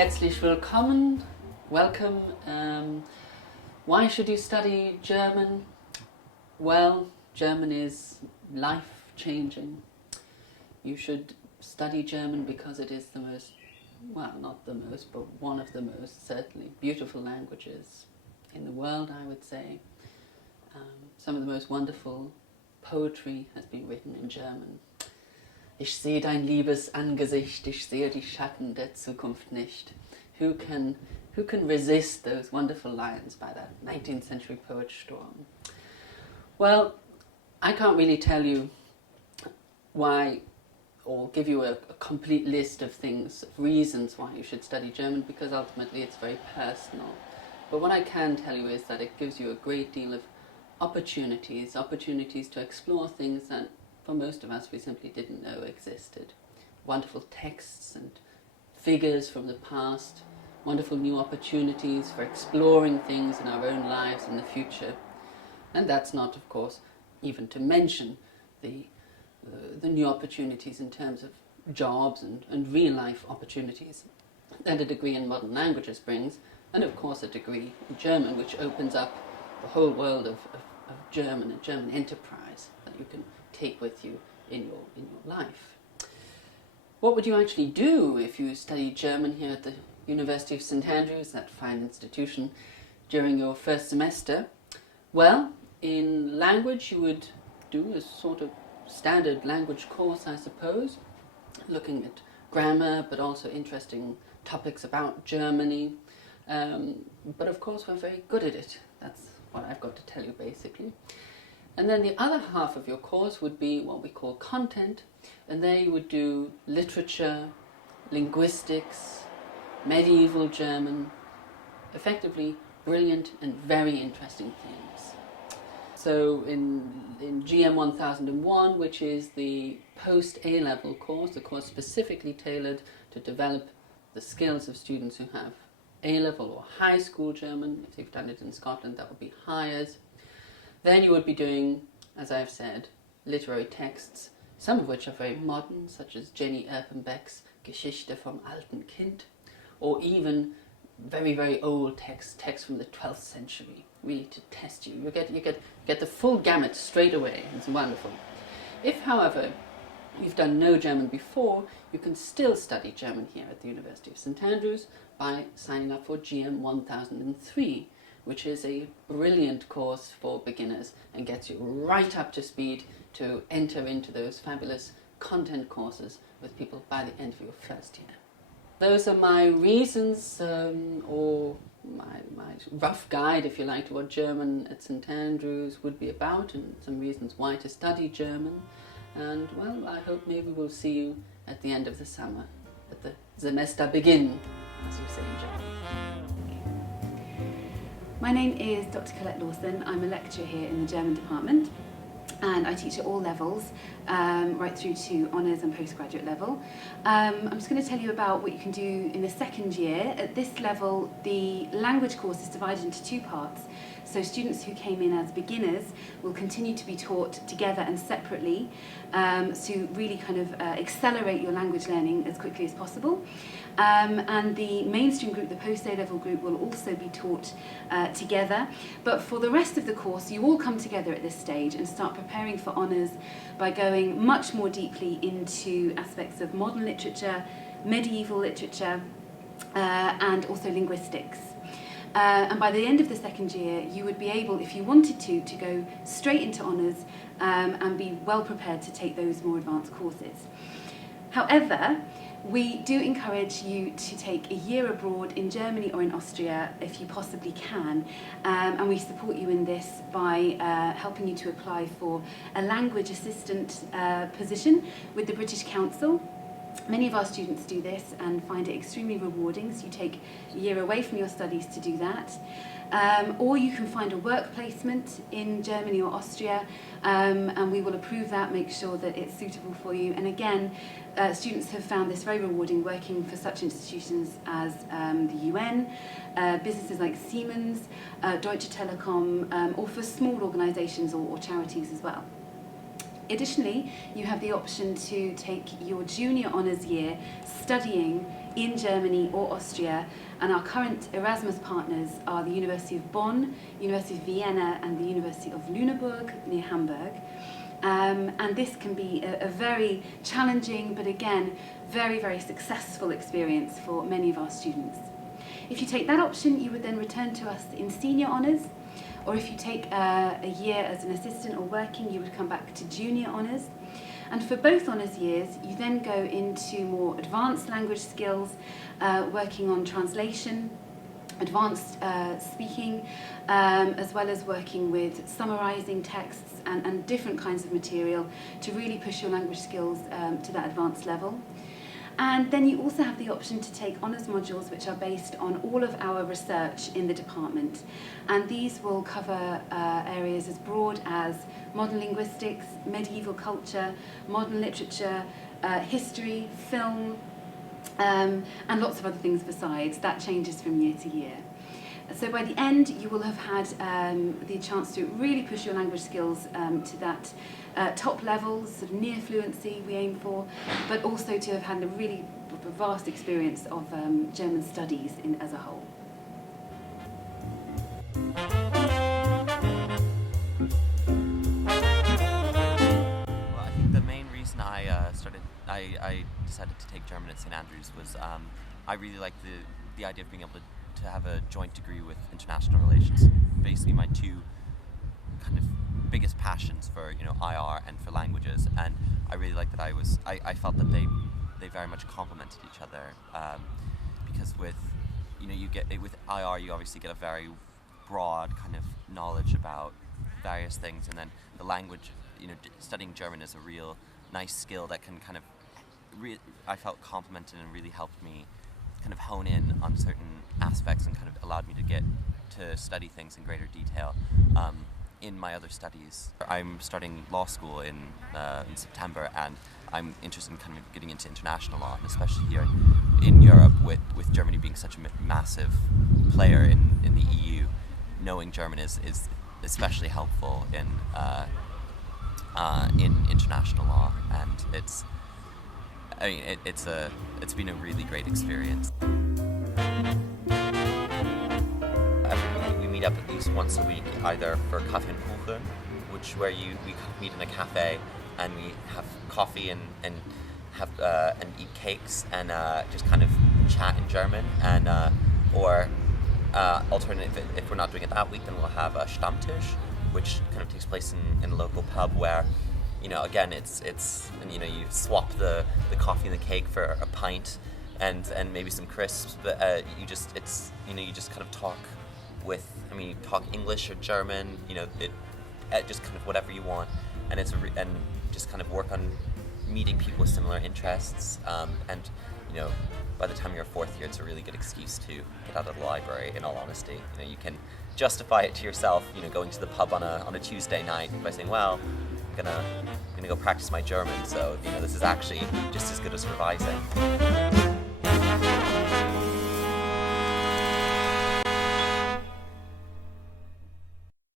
Herzlich willkommen, welcome. Why should you study German? Well, German is life-changing. You should study German because it is the most, well, not the most, but one of the most certainly beautiful languages in the world, I would say. Some of the most wonderful poetry has been written in German. Ich sehe dein liebes Angesicht, ich sehe die Schatten der Zukunft nicht. Who can resist those wonderful lines by that 19th century poet Sturm? Well, I can't really tell you why, or give you a complete list of things, of reasons why you should study German, because ultimately it's very personal. But what I can tell you is that it gives you a great deal of opportunities to explore things that for most of us we simply didn't know existed. Wonderful texts and figures from the past, wonderful new opportunities for exploring things in our own lives in the future. And that's not, of course, even to mention the new opportunities in terms of jobs and real-life opportunities that a degree in modern languages brings, and of course a degree in German, which opens up the whole world of German and German enterprise that you can take with you in your life. What would you actually do if you studied German here at the University of St Andrews, that fine institution, during your first semester? Well, in language you would do a sort of standard language course, I suppose, looking at grammar but also interesting topics about Germany. But of course we're very good at it. That's what I've got to tell you basically. And then the other half of your course would be what we call content, and there you would do literature, linguistics, medieval German, effectively brilliant and very interesting things. So in GM 1001, which is the post-A-level course, the course specifically tailored to develop the skills of students who have A-level or high school German. If you've done it in Scotland, that would be Highers. Then you would be doing, as I've said, literary texts, some of which are very modern, such as Jenny Erpenbeck's Geschichte vom alten Kind, or even very, very old texts from the 12th century, really to test you. You get the full gamut straight away. It's wonderful. If, however, you've done no German before, you can still study German here at the University of St Andrews by signing up for GM 1003, which is a brilliant course for beginners and gets you right up to speed to enter into those fabulous content courses with people by the end of your first year. Those are my reasons, or my rough guide, if you like, to what German at St Andrews would be about, and some reasons why to study German. And, well, I hope maybe we'll see you at the end of the summer, at the Semesterbeginn, as you say in German. My name is Dr. Colette Lawson. I'm a lecturer here in the German department, and I teach at all levels, right through to honours and postgraduate level. I'm just going to tell you about what you can do in the second year. At this level, the language course is divided into two parts. So students who came in as beginners will continue to be taught together and separately to really kind of accelerate your language learning as quickly as possible. And the mainstream group, the post-A-level group, will also be taught together. But for the rest of the course, you all come together at this stage and start preparing for honours by going much more deeply into aspects of modern literature, medieval literature, and also linguistics. And by the end of the second year, you would be able, if you wanted to go straight into honours and be well prepared to take those more advanced courses. However, we do encourage you to take a year abroad in Germany or in Austria if you possibly can, and we support you in this by helping you to apply for a language assistant position with the British Council. Many of our students do this and find it extremely rewarding, so you take a year away from your studies to do that. Or you can find a work placement in Germany or Austria, and we will approve that, make sure that it's suitable for you. And again, students have found this very rewarding working for such institutions as the UN, businesses like Siemens, Deutsche Telekom, or for small organisations or charities as well. Additionally, you have the option to take your junior honours year studying in Germany or Austria, and our current Erasmus partners are the University of Bonn, University of Vienna and the University of Lüneburg near Hamburg. And this can be a very challenging but again very, very successful experience for many of our students. If you take that option, you would then return to us in senior honours, or if you take a year as an assistant or working, you would come back to junior honours. And for both honours years, you then go into more advanced language skills, working on translation, advanced speaking, as well as working with summarising texts and different kinds of material to really push your language skills to that advanced level. And then you also have the option to take honours modules which are based on all of our research in the department. And these will cover areas as broad as modern linguistics, medieval culture, modern literature, history, film, and lots of other things besides. That changes from year to year. So by the end, you will have had the chance to really push your language skills to that top level, sort of near fluency we aim for, but also to have had a really vast experience of German studies as a whole. Well, I think the main reason I decided to take German at St Andrews was I really liked the idea of being able to have a joint degree with international relations. Basically, my two kind of biggest passions for IR and for languages, and I really liked that I felt that they very much complemented each other, because with with IR you obviously get a very broad kind of knowledge about various things, and then the language, studying German is a real nice skill that can kind of I felt complemented and really helped me kind of hone in on certain aspects and kind of allowed me to get to study things in greater detail. In my other studies, I'm starting law school in September, and I'm interested in kind of getting into international law, and especially here in Europe, with Germany being such a massive player in the EU, knowing German is especially helpful in international law, and it's been a really great experience. We meet up at least once a week, either for Kaffee und Kuchen, where we meet in a cafe and we have coffee and eat cakes and just kind of chat in German, and or alternative, if we're not doing it that week, then we'll have a Stammtisch, which kind of takes place in a local pub where again it's you swap the coffee and the cake for a pint and maybe some crisps, but you just kind of talk talk English or German, just kind of whatever you want, and and just kind of work on meeting people with similar interests, and by the time you're a fourth year, it's a really good excuse to get out of the library. In all honesty, you can justify it to yourself, going to the pub on a Tuesday night by saying, well, I'm gonna go practice my German, so this is actually just as good as revising.